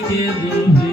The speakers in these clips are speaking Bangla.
के डूबे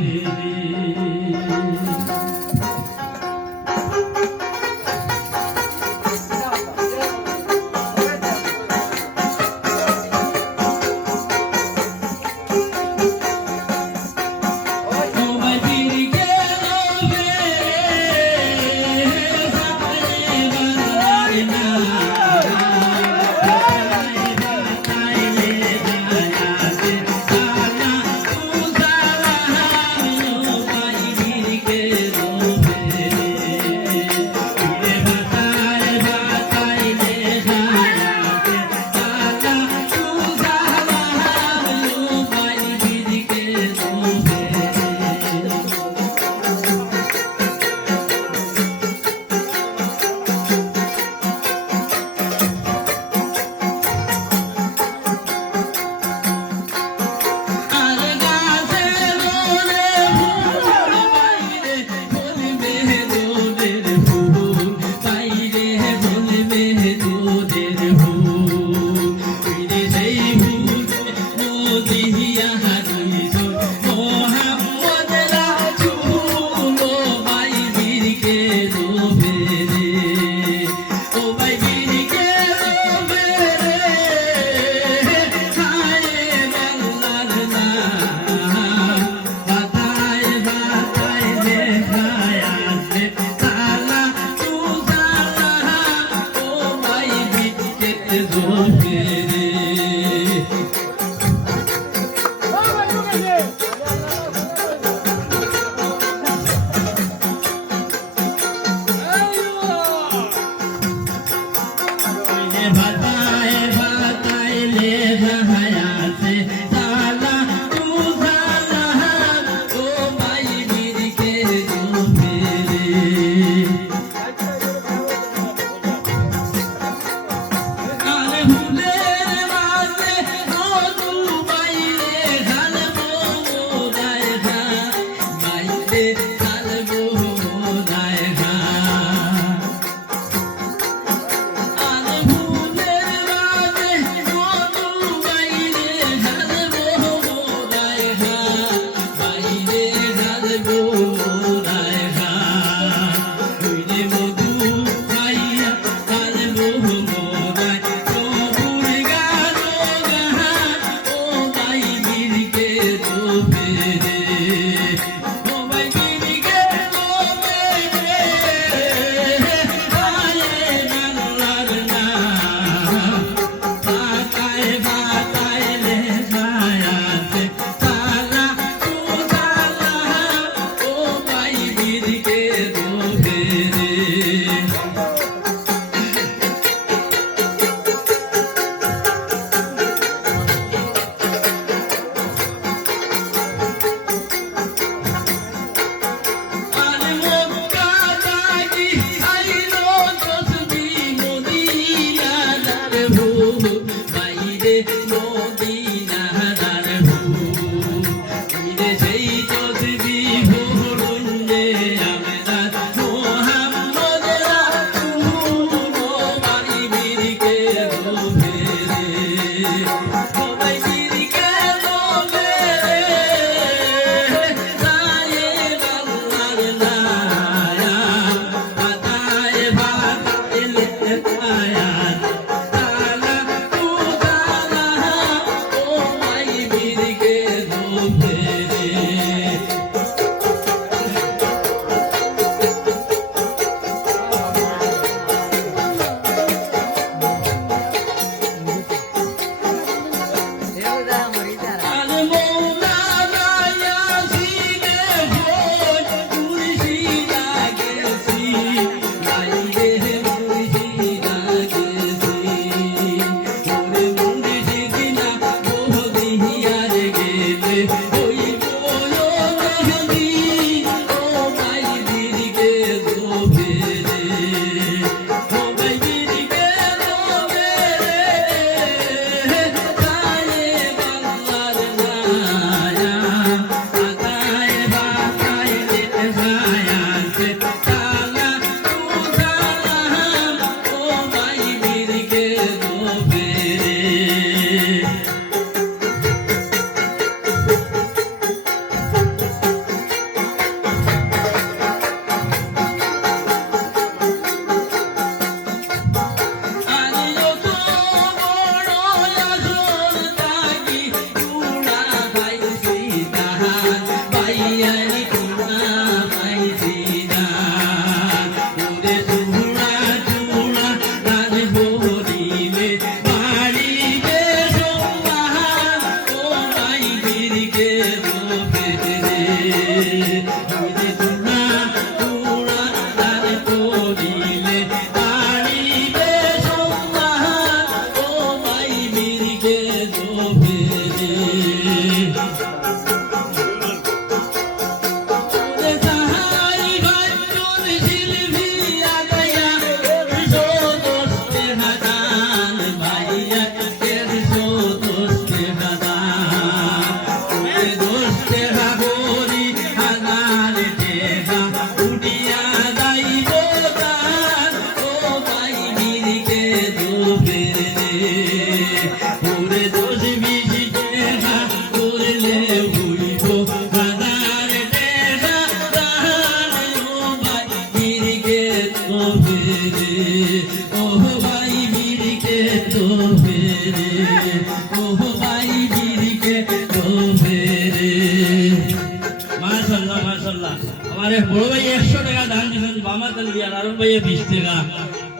আরে বড় ভাই 100 টাকা দান দিছেন বামা তালি আর আরো ভাই 20 টাকা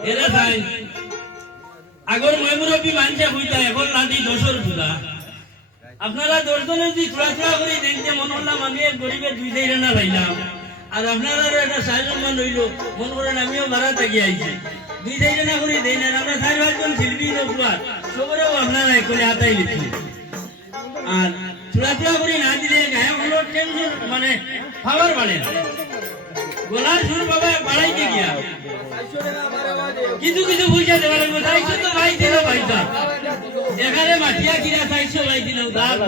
এরা চাই আগর ময়মুরবি মানছে হইতা এখন লাঠি 10 পূজা আপনারা 10 জনে যদি চড়া করে দেন যে মন হলাম আমি এক গরিবের 2 টাকা না পাইলাম আর আপনারা একটা সাহায্য হইল মন করেন আমিও ভাড়া থাকি আইছি 2 টাকা না করে দেন আর আমরা 4-5 জন শিল্পী লোকবার সবরেও আপনারা করে হাতাই লিখি আর চড়া করে না দিলে গায়ে হলো টেনশন মানে পাওয়ার বাড়ে না গলার সুর বাবা বাড়াইতে গিয়া কিছু কিছু পয়সা দেওয়া লাগবে 400 তো ভাই দিল ভাইটা এখানে মাটিয়া কিনা 400 ভাই দিল দাঁড়